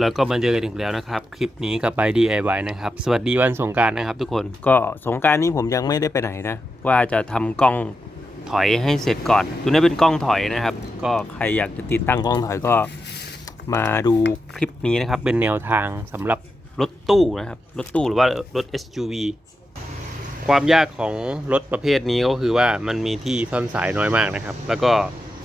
แล้วก็มาเจอกันอีกแล้วนะครับ คลิปนี้กับไป DIY นะครับ สวัสดีวันสงการนะครับ ทุกคนก็สงการนี้ผมยังไม่ได้ไปไหนนะ ว่าจะทำกล้องถอยให้เสร็จก่อนตัวนี้เป็นกล้องถอยนะครับ ก็ใครอยากจะติดตั้งกล้องถอยก็ มาดูคลิปนี้นะครับ เป็นแนวทางสำหรับรถตู้นะครับรถตู้หรือว่ารถ SUV ความยากของรถประเภทนี้ก็คือว่ามันมีที่ซ่อนสายน้อยมากนะครับ แล้วก็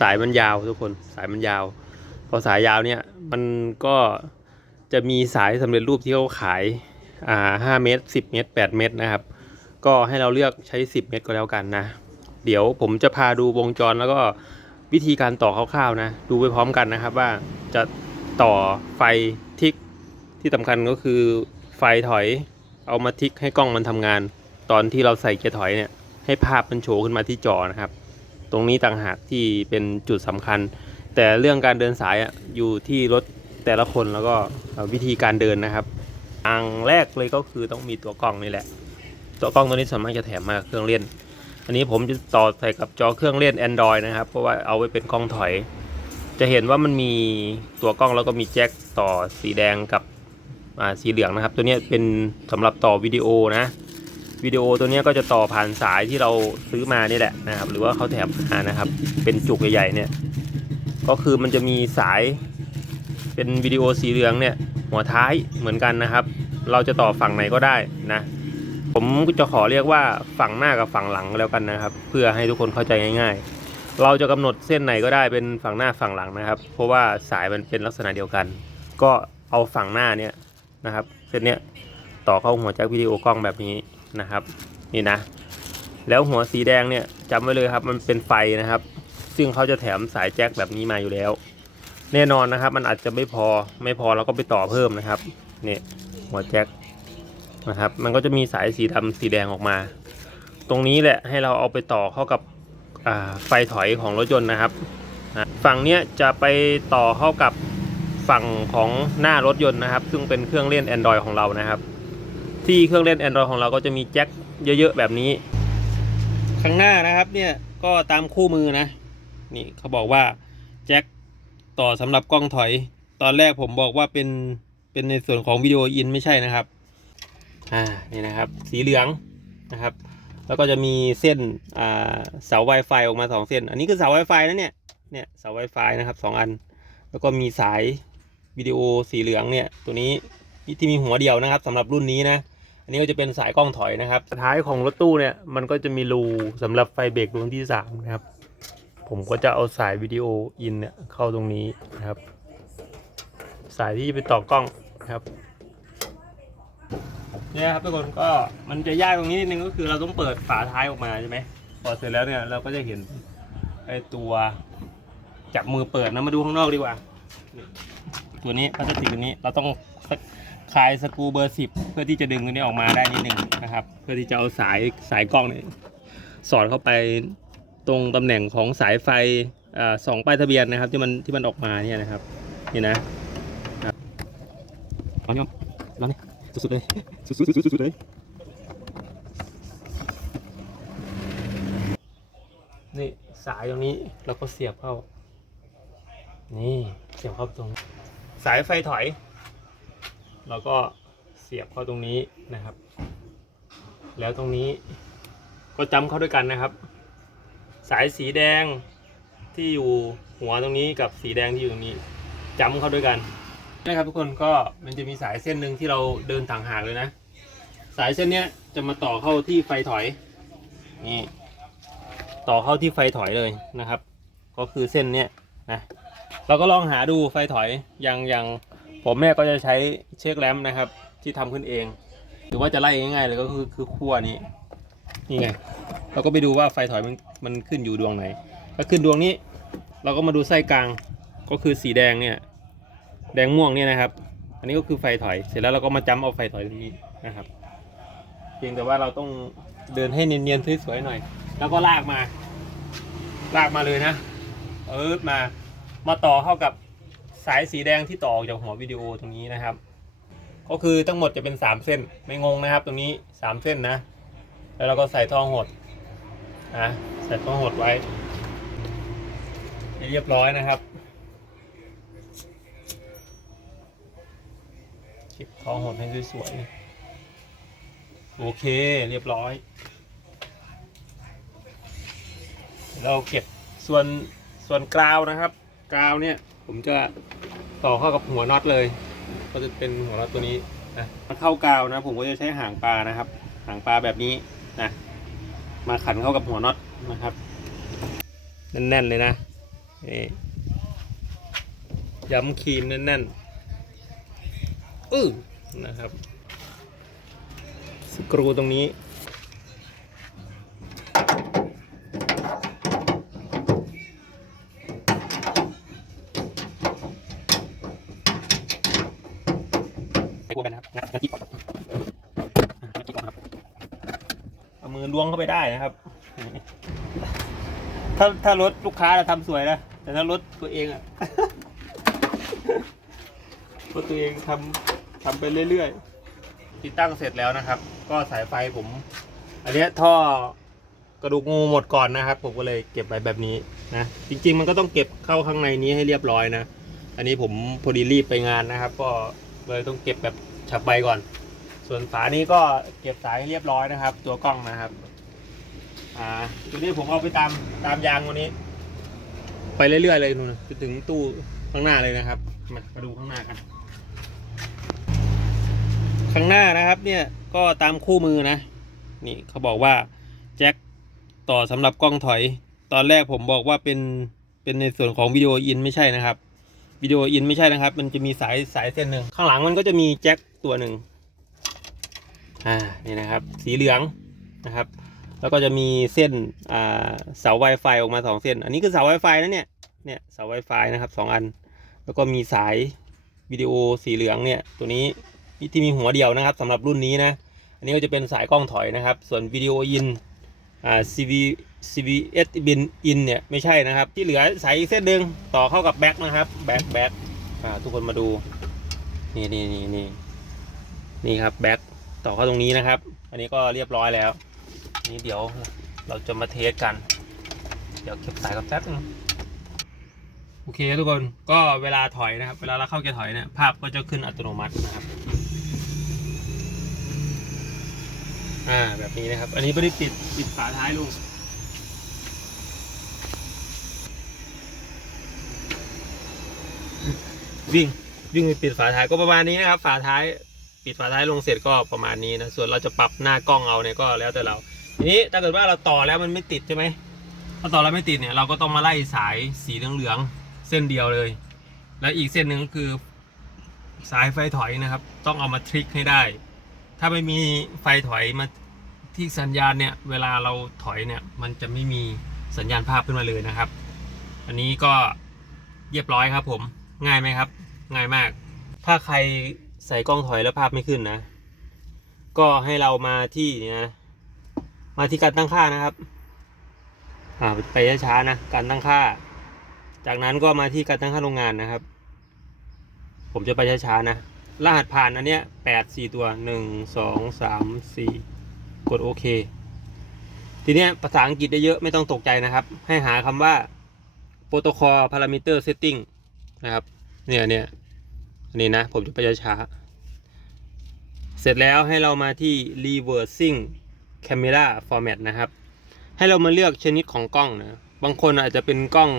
สายมันยาวทุกคนสายมันยาว พอสายยาวเนี่ยมันก็จะมีสายสำเร็จรูปที่เขาขายอ่าห้าเมตรสิบเมตรแปดเมตรนะครับ ก็ให้เราเลือกใช้สิบเมตรก็แล้วกันนะ เดี๋ยวผมจะพาดูวงจรแล้วก็วิธีการต่อคร่าวๆนะ ดูไปพร้อมกันนะครับว่าจะต่อไฟทิกที่สำคัญก็คือไฟถอยเอามาทิกให้กล้องมันทำงาน ตอนที่เราใส่เกียร์ถอยเนี่ยให้ภาพมันโชว์ขึ้นมาที่จอนะครับ ตรงนี้ต่างหากที่เป็นจุดสำคัญ แต่เรื่องการเดินสายอะอยู่ที่รถแต่ละคนแล้วก็วิธีการเดินนะครับอังแรกเลยก็คือต้องมีตัวกล้องนี่แหละ ตัวกล้องตัวนี้ส่วนมากจะแถมมากับเครื่องเล่น อันนี้ผมจะต่อใส่กับจอเครื่องเล่น Android นะครับ เพราะว่าเอาไว้เป็นกล้องถอย จะเห็นว่ามันมีตัวกล้องแล้วก็มีแจ็คต่อสีแดงกับสีเหลืองนะครับ ตัวนี้เป็นสำหรับต่อวิดีโอนะวิดีโอตัวนี้ก็จะต่อผ่านสายที่เราซื้อมานี่แหละนะครับ หรือว่าเขาแถมมานะครับ เป็นจุกใหญ่ๆเนี่ย ก็คือมันจะมีสายเป็นวิดีโอสีเหลืองเนี่ยหัวท้ายเหมือนกันนะครับ เราจะต่อฝั่งไหนก็ได้นะ ผมจะขอเรียกว่าฝั่งหน้ากับฝั่งหลังแล้วกันนะครับ เพื่อให้ทุกคนเข้าใจง่าย ๆ เราจะกำหนดเส้นไหนก็ได้เป็นฝั่งหน้าฝั่งหลังนะครับ เพราะว่าสายมันเป็นลักษณะเดียวกัน ก็เอาฝั่งหน้าเนี่ยนะครับ เส้นเนี้ยต่อเข้าหัวแจ็ควิดีโอกล้องแบบนี้นะครับ นี่นะ แล้วหัวสีแดงเนี่ยจำไว้เลยครับมันเป็นไฟนะครับ ซึ่งเขาจะแถมสายแจ็คแบบนี้มาอยู่แล้ว แน่นอนนะครับ มันอาจจะไม่พอไม่พอเราก็ไปต่อเพิ่มนะครับนี่หัวแจ็คนะครับ มันก็จะมีสายสีดำสีแดงออกมา ตรงนี้แหละให้เราเอาไปต่อเข้ากับไฟถอยของรถยนต์นะครับฝั่งเนี้ยจะไปต่อเข้ากับฝั่งของหน้ารถยนต์นะครับ ซึ่งเป็นเครื่องเล่น Android ของเรานะครับ ที่เครื่องเล่น Android ของเราก็จะมีแจ็คเยอะๆแบบนี้ ข้างหน้านะครับเนี่ยก็ตามคู่มือนะ นี่เขาบอกว่าแจ็คต่อสำหรับกล้องถอย ตอนแรกผมบอกว่าเป็นเป็นในส่วนของวิดีโออินไม่ใช่นะครับ อ่านี่นะครับ สีเหลืองนะครับ แล้วก็จะมีเส้นอ่าเสา Wi-Fi ออกมาสองเส้น อันนี้คือเสา Wi-Fi นะเนี่ยเนี่ยเสา Wi-Fi นะครับสองอัน แล้วก็มีสายวิดีโอสีเหลืองเนี่ยตัวนี้ที่มีหัวเดียวนะครับสำหรับรุ่นนี้นะอันนี้ก็จะเป็นสายกล้องถอยนะครับท้ายของรถตู้เนี่ยมันก็จะมีรูสำหรับไฟเบรกดวงที่สามนะครับ ผมก็จะเอาสายวิดีโออินเนี่ยเข้าตรงนี้นะครับ สายที่ไปต่อกล้องนะครับเนี่ยครับทุกคนก็มันจะยากตรงนี้นิดนึงก็คือเราต้องเปิดฝาท้ายออกมาใช่ไหมพอเสร็จแล้วเนี่ยเราก็จะเห็นไอ้ตัวจับมือเปิดนะมาดูข้างนอกดีกว่า ตัวนี้พลาสติกตัวนี้เราต้องคลายสกรูเบอร์สิบเพื่อที่จะดึงตัวนี้ออกมาได้นิดนึงนะครับ เพื่อที่จะเอาสายสายกล้องเนี่ยสอดเข้าไป ตรงตำแหน่งของสายไฟอาสองป้ายทะเบียนนะครับที่มันที่มันออกมาเนี่ยนะครับนี่นะครับร้อนยอมร้อนนี่สุดๆเลยสุดๆสุดๆสุดๆเลยนี่สายตรงนี้เราก็เสียบเข้า นี่เสียบเข้าตรง สายไฟถอย เราก็เสียบเข้าตรงนี้นะครับ แล้วตรงนี้ก็จำเข้าด้วยกันนะครับ สายสีแดงที่อยู่หัวตรงนี้กับสีแดงที่อยู่ตรงนี้จำเข้าด้วยกันนะครับทุกคนก็มันจะมีสายเส้นหนึ่งที่เราเดินต่างหากเลยนะ สายเส้นเนี้ยจะมาต่อเข้าที่ไฟถอยนี่ต่อเข้าที่ไฟถอยเลยนะครับ ก็คือเส้นเนี้ยนะเราก็ลองหาดูไฟถอยอย่างอย่างผมเนี่ยก็จะใช้เช็คแรมนะครับ ที่ทำขึ้นเอง หรือว่าจะไล่ง่ายๆเลยก็คือคือขั้วนี้ นี่ไง เราก็ไปดูว่าไฟถอยมันมันขึ้นอยู่ดวงไหน ถ้าขึ้นดวงนี้ เราก็มาดูไส้กลาง ก็คือสีแดงเนี่ย แดงม่วงเนี่ยนะครับ อันนี้ก็คือไฟถอย เสร็จแล้วเราก็มาจำเอาไฟถอยตรงนี้นะครับ เพียงแต่ว่าเราต้องเดินให้เนียนๆสวยๆหน่อย แล้วก็ลากมา ลากมาเลยนะ เอิร์ดมา มาต่อเข้ากับสายสีแดงที่ต่อออกจากหัววิดีโอตรงนี้นะครับ ก็คือทั้งหมดจะเป็นสามเส้น ไม่งงนะครับ ตรงนี้สามเส้นนะ แล้วเราก็ใส่ท่อหดนะใส่ท่อหดไว้เรียบร้อยนะครับเช็คท้องหดให้สวยๆโอเคเรียบร้อย เราเก็บส่วนส่วนกราวนะครับ กราวเนี่ยผมจะต่อเข้ากับหัวน็อตเลย ก็จะเป็นหัวน็อตตัวนี้นะมันเข้ากาวนะ ผมก็จะใช้หางปลานะครับ หางปลาแบบนี้ นะมาขันเข้ากับหัวน็อตนะครับแน่นๆเลยนะนี่ย้ำครีมแน่นๆอื้อนะครับ สกรูตรงนี้ไม่กลัวกันนะครับงัดงัดกิ๊กก่อนครับอ่างัดกิ๊กก่อนครับ เอามือ ล้วงเข้าไปได้นะครับ ถ้าถ้ารถลูกค้าจะทำสวยนะ แต่ถ้ารถตัวเองอะรถตัวเองทำทำไปเรื่อยๆ ติดตั้งเสร็จแล้วนะครับ ก็สายไฟผม อันนี้ท่อกระดูกงูหมดก่อนนะครับ ผมก็เลยเก็บไว้แบบนี้นะ จริง ๆ มันก็ต้องเก็บเข้าข้างในนี้ให้เรียบร้อยนะ อันนี้ผมพอดีรีบไปงานนะครับ ก็เลยต้องเก็บแบบฉับใบก่อน ส่วนฝานี้ก็เก็บสายให้เรียบร้อยนะครับ ตัวกล้องนะครับ อ่าตัวนี้ผมเอาไปตามตามยางวันนี้ ไปเรื่อยๆเลยนู่นจะถึงตู้ข้างหน้าเลยนะครับมามาดูข้างหน้ากัน ข้างหน้านะครับ เนี่ยก็ตามคู่มือนะ นี่เขาบอกว่าแจ็คต่อสำหรับกล้องถอย ตอนแรกผมบอกว่าเป็นเป็นในส่วนของวิดีโออินไม่ใช่นะครับวิดีโออินไม่ใช่นะครับ มันจะมีสายสายเส้นหนึ่งข้างหลังมันก็จะมีแจ็คตัวหนึ่ง อ่านี่นะครับ สีเหลืองนะครับ แล้วก็จะมีเส้นอ่าเสา Wi-Fi ออกมาสองเส้น อันนี้คือเสา Wi-Fi นะเนี่ยเนี่ยเสา Wi-Fi นะครับสองอัน แล้วก็มีสายวิดีโอสีเหลืองเนี่ยตัวนี้ที่มีหัวเดียวนะครับสำหรับรุ่นนี้นะ อันนี้ก็จะเป็นสายกล้องถอยนะครับ ส่วนวิดีโออินอ่า CV CVS บินอินเนี่ยไม่ใช่นะครับ ที่เหลือสายอีกเส้นหนึ่งต่อเข้ากับแบ็คนะครับแบ็คแบ็คทุกคนมาดู นี่นี่นี่นี่นี่ครับแบ็ค ต่อเข้าตรงนี้นะครับ อันนี้ก็เรียบร้อยแล้ว นี่เดี๋ยวเราจะมาเทสกัน เดี๋ยวเก็บสายกับแป๊บนึงโอเคทุกคนก็เวลาถอยนะครับ เวลาเราเข้าเกียร์ถอยเนี่ยภาพก็จะขึ้นอัตโนมัตินะครับอ่าแบบนี้นะครับ อันนี้ไม่ได้ปิดปิดฝาท้ายลุงวิ่งวิ่งไปปิดฝาท้ายก็ประมาณนี้นะครับ ฝาท้าย ปิดฝาท้ายลงเสร็จก็ประมาณนี้นะส่วนเราจะปรับหน้ากล้องเอาเนี่ยก็แล้วแต่เรา ทีนี้ถ้าเกิดว่าเราต่อแล้วมันไม่ติดใช่ไหมถ้าต่อแล้วไม่ติดเนี่ยเราก็ต้องมาไล่สายสีเหลืองๆเส้นเดียวเลย แล้วอีกเส้นหนึ่งก็คือสายไฟถอยนะครับ ต้องเอามาทริกให้ได้ ถ้าไม่มีไฟถอยมาที่สัญญาณเนี่ยเวลาเราถอยเนี่ยมันจะไม่มีสัญญาณภาพขึ้นมาเลยนะครับ อันนี้ก็เรียบร้อยครับผมง่ายไหมครับ ง่ายมาก ถ้าใคร ใส่กล้องถอยแล้วภาพไม่ขึ้นนะ ก็ให้เรามาที่นี่นะมาที่การตั้งค่านะครับอ่าไปช้าๆนะการตั้งค่า จากนั้นก็มาที่การตั้งค่าโรงงานนะครับ ผมจะไปช้าๆนะรหัสผ่านอันเนี้ยแปดสี่ตัวหนึ่งสองสามสี่กดโอเค ทีเนี้ยภาษาอังกฤษได้เยอะไม่ต้องตกใจนะครับ ให้หาคำว่า protocol parameter setting นะครับ เนี่ยเนี่ย นนี้นะ ผมจะไปช้าเสร็จแล้วให้เรามาที่ reversing camera format นะครับ ให้เรามาเลือกชนิดของกล้องนะ บางคนอาจจะเป็นกล้อง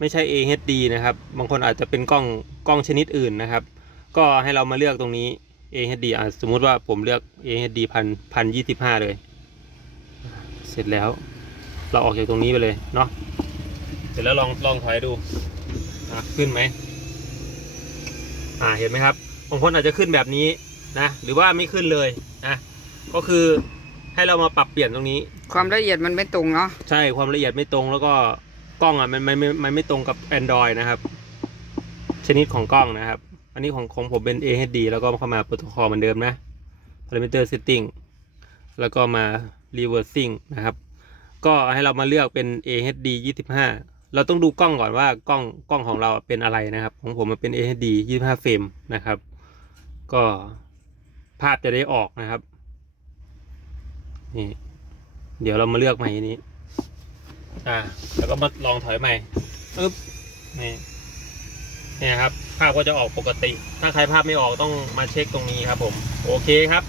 ไม่ใช่ AHD นะครับ บางคนอาจจะเป็นกล้องกล้องชนิดอื่นนะครับ ก็ให้เรามาเลือกตรงนี้ AHD อะสมมุติว่าผมเลือก AHD พันพันยี่สิบห้าเลย เสร็จแล้ว เราออกจากตรงนี้ไปเลยเนาะ เสร็จแล้วลองลองถอยดู อะ ขึ้นไหม อ่าเห็นไหมครับบางคนอาจจะขึ้นแบบนี้นะหรือว่าไม่ขึ้นเลยนะก็คือให้เรามาปรับเปลี่ยนตรงนี้ ความละเอียดมันไม่ตรงเนาะใช่ความละเอียดไม่ตรงแล้วก็กล้องอะมันมันมันมันไม่ตรงกับ Android นะครับ ชนิดของกล้องนะครับ อันนี้ของของผมเป็น AHD แล้วก็เข้ามาโปรโตคอลเหมือนเดิมนะ parameter setting แล้วก็มา reversing นะครับ ก็ให้เรามาเลือกเป็น AHD 25 เราต้องดูกล้องก่อนว่ากล้องกล้องของเราเป็นอะไรนะครับ ของผมมันเป็น HD 25เฟรมนะครับ ก็ภาพจะได้ออกนะครับนี่เดี๋ยวเรามาเลือกใหม่นนี้ อ่า แล้วก็มาลองถอยใหม่ปึ๊บนี่เนี่ยครับ ภาพก็จะออกปกติ ถ้าใครภาพไม่ออกต้องมาเช็คตรงนี้ครับผม โอเคครับ